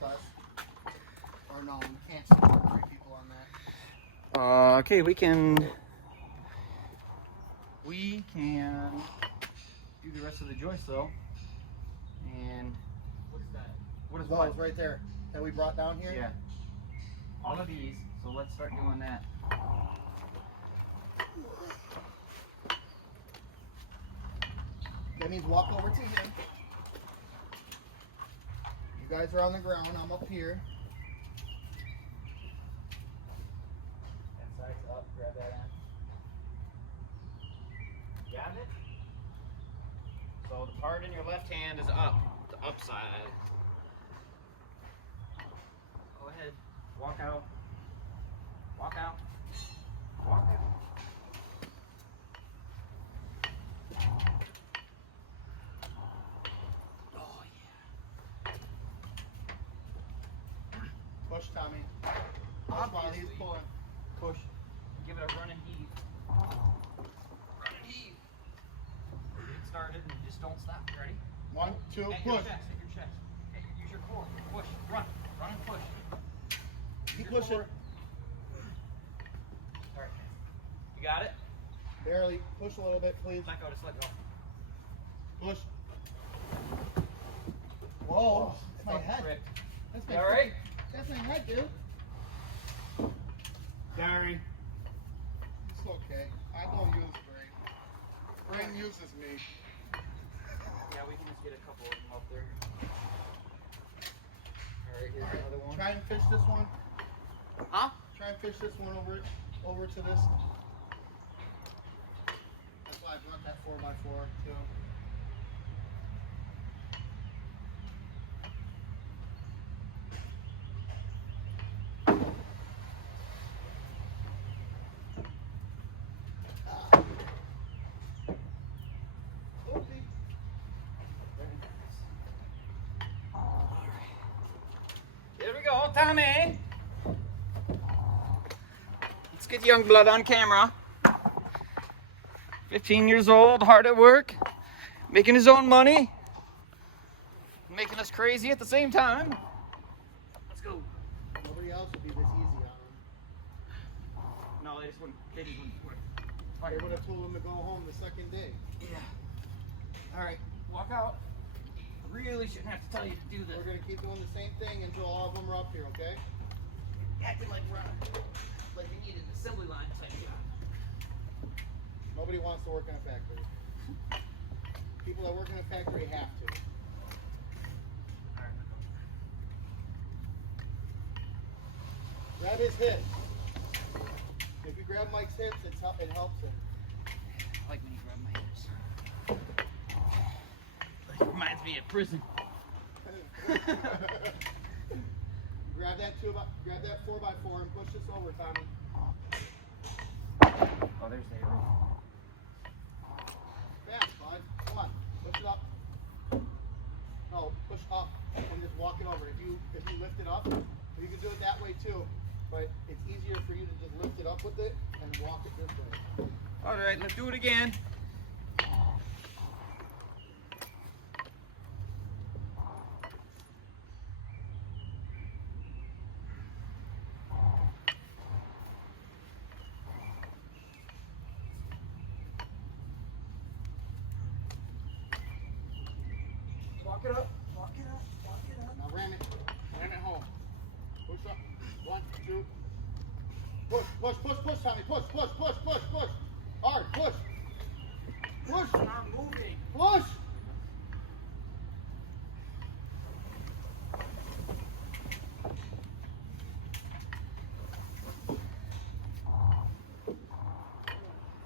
with us. Or no, we can't support 3 people on that. Okay, we can do the rest of the joist though. And what is that? What is those right there that we brought down here? Yeah. All of these. So let's start doing that. That means walk over to him. You guys are on the ground. I'm up here. That side's up. Grab that end. Got it? So the part in your left hand is up. The up side. Go ahead. Walk out. Walk out. Walk out. Push, Tommy. Push while he's pulling. Push. Give it a run and heave. Run and heave. Get started and just don't stop. Ready? 1, 2, At push. your chest. At your chest. Okay, use your core. Push. Run. Run and push. Keep pushing. Alright. You got it? Barely. Push a little bit, please. Let go. Just let go. Push. Whoa. That's my head. Rick. That's my Alright? That's my head, dude. Sorry. It's okay. I don't use brain. Brain uses me. Yeah, we can just get a couple of them up there. Alright, here's another one. Try and fish this one. Huh? Try and fish this one over to this. That's why I brought that 4x4 too. Here we go, Tommy. Let's get young blood on camera. 15 years old, hard at work, making his own money, making us crazy at the same time. Let's go. Nobody else would be this easy on him. No, they just wouldn't. They just wouldn't. They would have told him to go home the second day. Yeah. All right, walk out. I really shouldn't have to tell you to do this. We're gonna keep doing the same thing until all of them are up here, okay? Acting like we're like we need an assembly line type job. Nobody wants to work in a factory. People that work in a factory have to. Grab his hip. If you grab Mike's hips, it helps him. I like when you grab my hips. Like, reminds me of prison. Grab that 4x4 and push this over, Tommy. Oh, there's David. Fast, bud. Come on. Push it up. No, push up and just walk it over. If you lift it up, you can do it that way too. But it's easier for you to just lift it up with it and walk it this way. All right, let's do it again. Walk it up. Walk it up. Walk it up. Now ram it home. Push up. 1, 2. Push, push, push, push, Tommy. Push, push, push, push, push. Hard, push. Push. I'm moving. Push.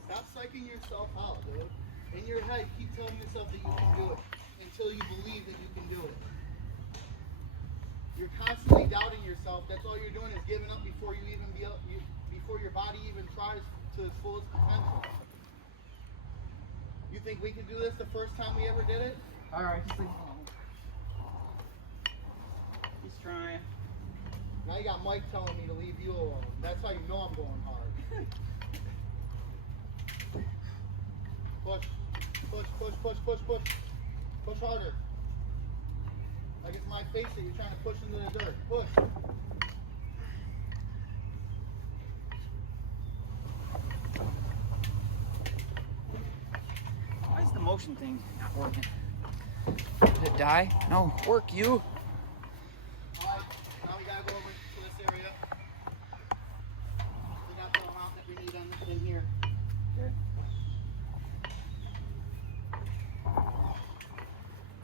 Stop psyching yourself out, dude. In your head, keep telling yourself that you can do it until you believe that you can do it. You're constantly doubting yourself. That's all you're doing is giving up before you even before your body even tries to its fullest potential. You think we could do this the first time we ever did it? All right, just leave it alone. He's trying. Now you got Mike telling me to leave you alone. That's how you know I'm going hard. Push, push, push, push, push, push. Push harder. Like it's my face that you're trying to push into the dirt. Push. Why is the motion thing not working? Did it die? No, work you. Alright, now we gotta go over to this area. We got the amount that we need in here. Okay.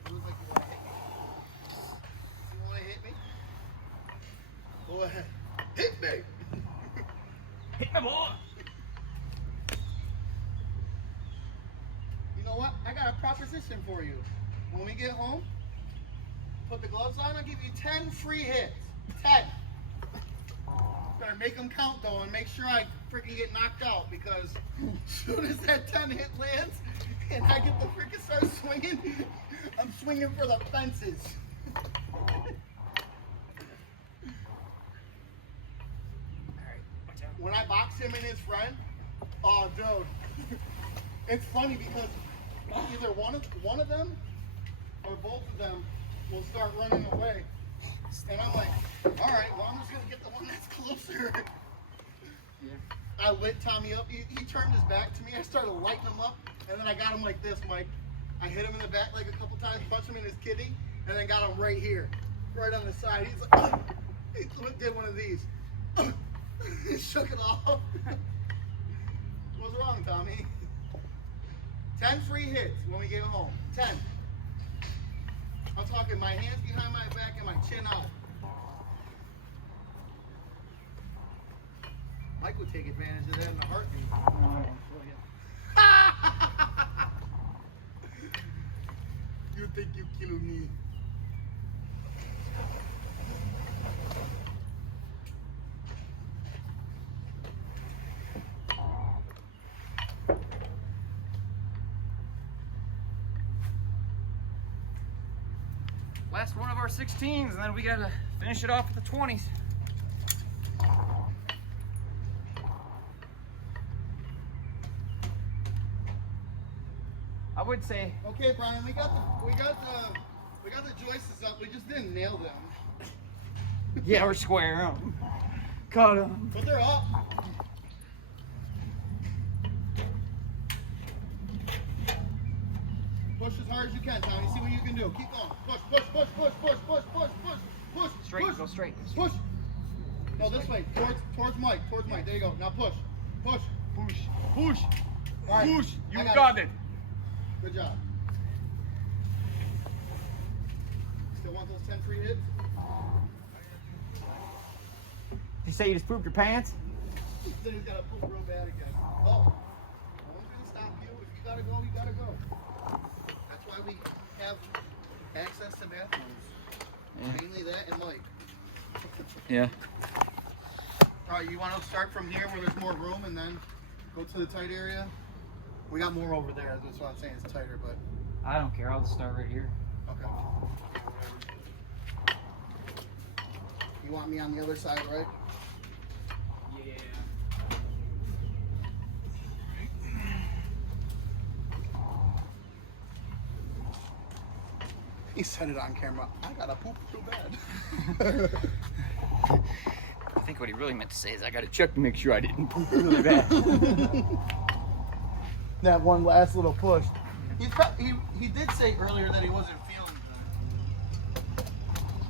It looks like you wanna hit me. You wanna hit me? Go ahead. Hit me! Hit my boy. You know what? I got a proposition for you. When we get home, put the gloves on, I'll give you 10 free hits. 10. Better make them count though and make sure I freaking get knocked out because as soon as that 10 hit lands and I get the freaking start swinging, I'm swinging for the fences. When I box him and his friend, oh dude, it's funny because either one of them or both of them will start running away. And I'm like, all right, well, I'm just going to get the one that's closer. Yeah. I lit Tommy up. He turned his back to me. I started lighting him up. And then I got him like this, Mike. I hit him in the back like a couple times, punched him in his kidney, and then got him right here, right on the side. He's like, he did one of these. He shook it off. What's wrong, Tommy? 10 free hits when we get home. 10. I'm talking my hands behind my back and my chin out. Mike would take advantage of that in a heartbeat. You think you kill me? Last one of our 16s, and then we gotta finish it off with the 20s. I would say. Okay, Brian, we got the joists up. We just didn't nail them, Yeah, we're square 'em. Cut them. but they're up. Push as hard as you can, Tommy. See what you can do. Keep going. Push, push, push, push, push, push, push, push, push. Straight, push, go straight. push. No, this way. Towards Mike. Towards Mike. There you go. Now push. Push. Push. Push. All right. Push. You I got it. Good job. Still want those 10 free hits? You say you just pooped your pants? Then he's got to poop real bad again. Oh. No one's going to stop you. If you got to go, you got to go. That's why we have access to bathrooms. Yeah. Mainly that and Mike. Yeah. All right, you want to start from here where there's more room and then go to the tight area? We got more over there. That's what I'm saying. It's tighter, but I don't care. I'll just start right here. okay. You want me on the other side, right? Yeah. He said it on camera. I gotta poop too bad. I think what he really meant to say is I got to check to make sure I didn't poop really bad. That one last little push. He did say earlier that he wasn't feeling good.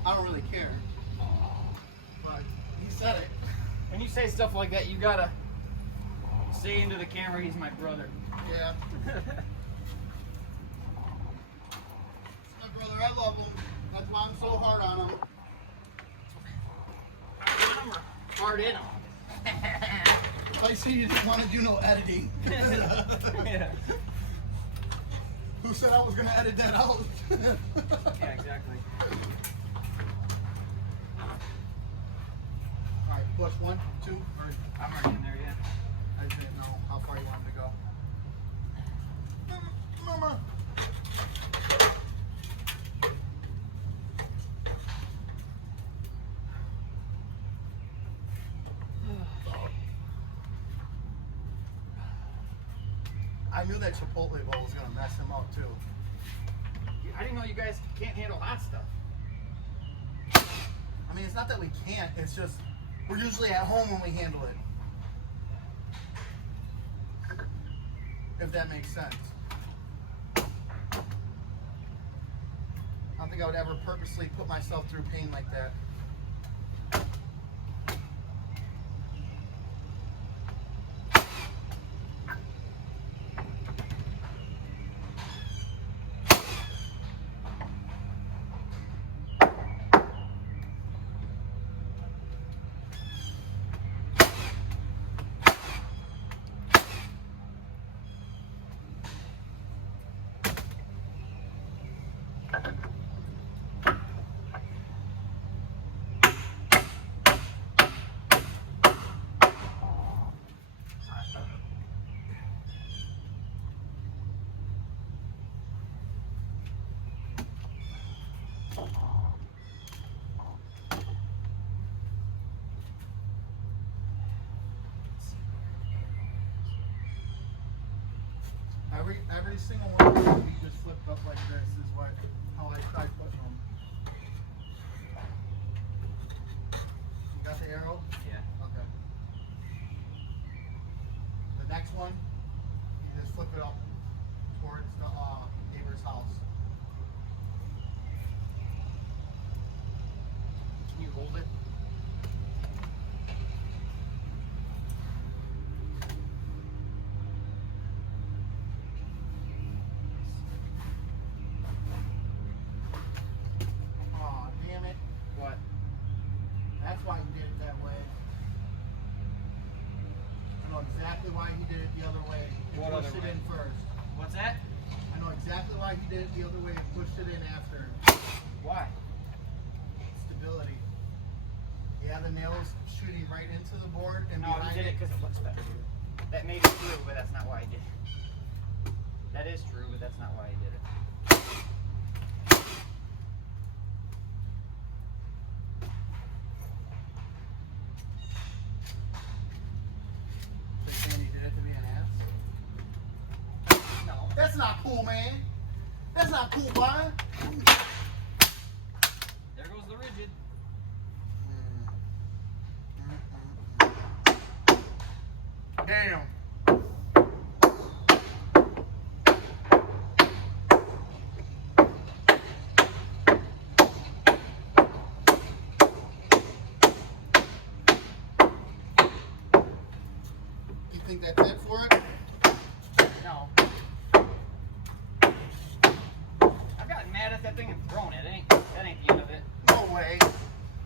I don't really care. But he said it. When you say stuff like that, you gotta say into the camera, he's my brother. Yeah. My brother, I love him. That's why I'm so hard on him. Hard in him. I see you didn't want to do no editing. Yeah. Who said I was going to edit that out? Yeah, exactly. Alright, push 1, 2, 3. I'm already in there, yeah. I just didn't know how far you wanted to go. Mama. I knew that Chipotle bowl was gonna mess him up too. I didn't know you guys can't handle hot stuff. mean, it's not that we can't. It's just we're usually at home when we handle it. If that makes sense. I don't think I would ever purposely put myself through pain like that. Every single one of them you just flipped up like this is how I tried putting them. You got the arrow? Yeah. Okay. The next one, you just flip it up towards the neighbor's house. Can you hold it? That's why he did it that way. I know exactly why he did it the other way. He What pushed other it way? in first. What's that? I know exactly why he did it the other way and pushed it in after. Why? Stability. Yeah, the nails shooting right into the board and No, behind he did it because it looks better. That may be true, but that's not why he did it. That is true, but that's not why he did it. So you're saying he did it to be an ass? No. That's not cool, man. That's not cool, Brian. There goes the rigid. Damn. You think that's it for it? No. I've gotten mad at that thing and thrown it. That ain't the end of it. No way.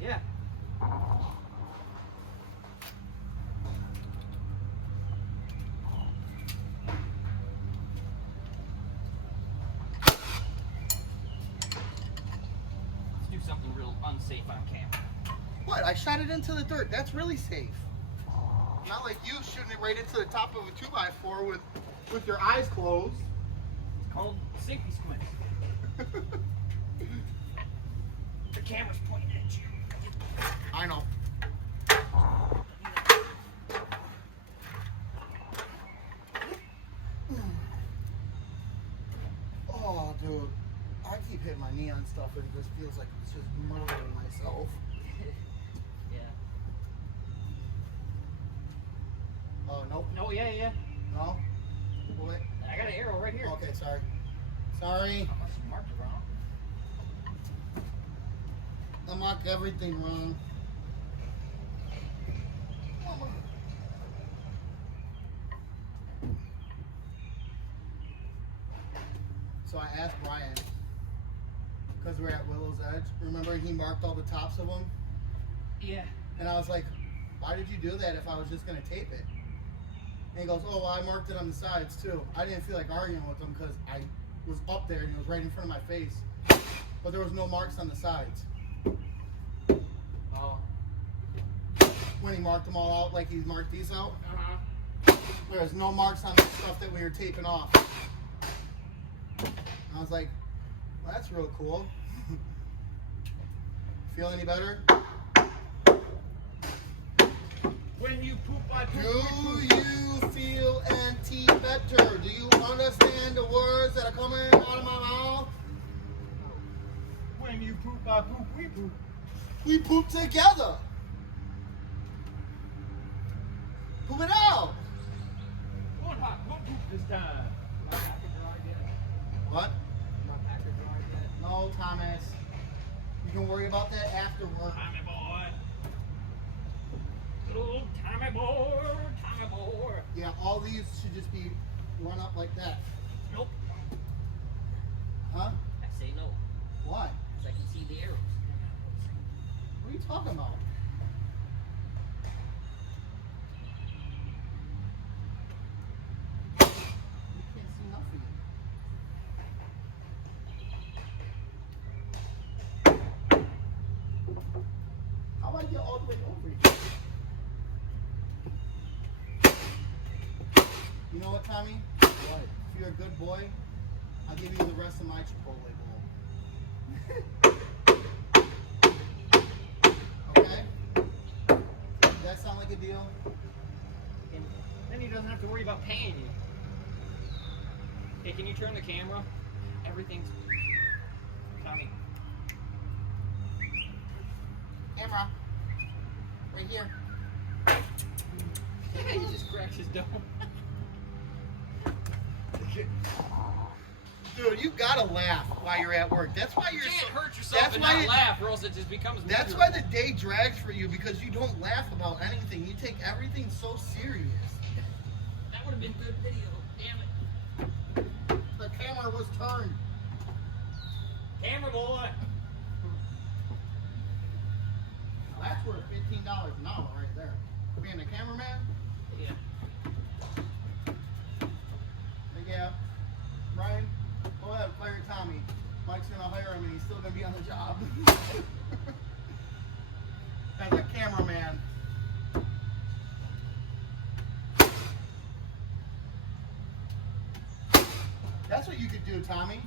Yeah. Let's do something real unsafe on camera. What? I shot it into the dirt. That's really safe. Not like you shooting it right into the top of a 2x4 with your eyes closed. It's called safety squints. The camera's pointing at you. I know. Oh, dude. I keep hitting my knee on stuff and it just feels like it's just murdering myself. Yeah. Oh, nope. No, yeah. No? What? I got an arrow right here. Okay, sorry. Sorry. I must have marked it wrong. I marked everything wrong. So I asked Brian, because we're at Willow's Edge, remember he marked all the tops of them? Yeah. And I was like, why did you do that if I was just going to tape it? And he goes, oh, well, I marked it on the sides too. I didn't feel like arguing with him because I was up there and it was right in front of my face. But there was no marks on the sides. Oh. When he marked them all out like he marked these out, Uh-huh. there was no marks on the stuff that we were taping off. And I was like, well, that's real cool. Feel any better? When you poop, I poop. Do you feel any better? Do you understand the words that are coming out of my mouth? When you poop, I poop, we poop. We poop together. Poop it out. One hot poop this time. My package arrived yet? What? My package arrived yet? No, Thomas. You can worry about that after work. Tommy boy. Good old Tommy boy. Tommy boy. Yeah, all these should just be run up like that. Nope. Huh? I say no. Why? Because I can see the arrows. What are you talking about? You can't see nothing. How do I get all the way over here? You know what, Tommy? What? If you're a good boy, I'll give you the rest of my Chipotle bowl. Okay? Does that sound like a deal? And then he doesn't have to worry about paying you. Hey, can you turn the camera? Everything's... Tommy. Camera. Right here. He just cracks his dome. Dude, you gotta laugh while you're at work. That's why You you're can't so, hurt yourself that's and why not it- laugh, or else it just becomes That's miserable. why the day drags for you, because you don't laugh about anything. You take everything so serious. That would have been good video. Damn it. The camera was turned. Camera boy. That's worth $15 an hour right there. Being a cameraman? Yeah. But yeah. Brian, go ahead, fire Tommy. Mike's gonna hire him and he's still gonna be on the job. As a cameraman. That's what you could do, Tommy.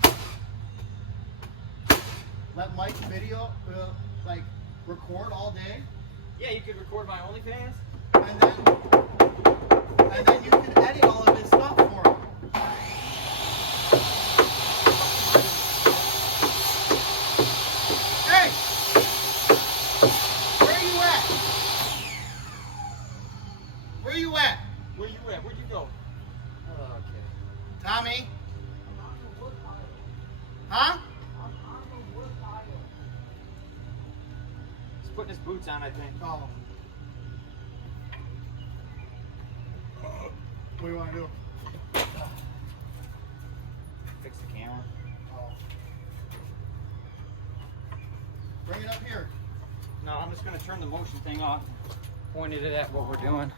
Let Mike video, like, record all day, Yeah, you could record my OnlyFans. and then you can edit all of his stuff for him. Hey! Where you at? Where you at? Where you at? Where'd you go? Okay. Tommy? Huh? He's putting his boots on, I think. Oh. What do you want to do? Fix the camera. Oh. Bring it up here. No, I'm just gonna turn the motion thing off. Pointed it at what we're doing.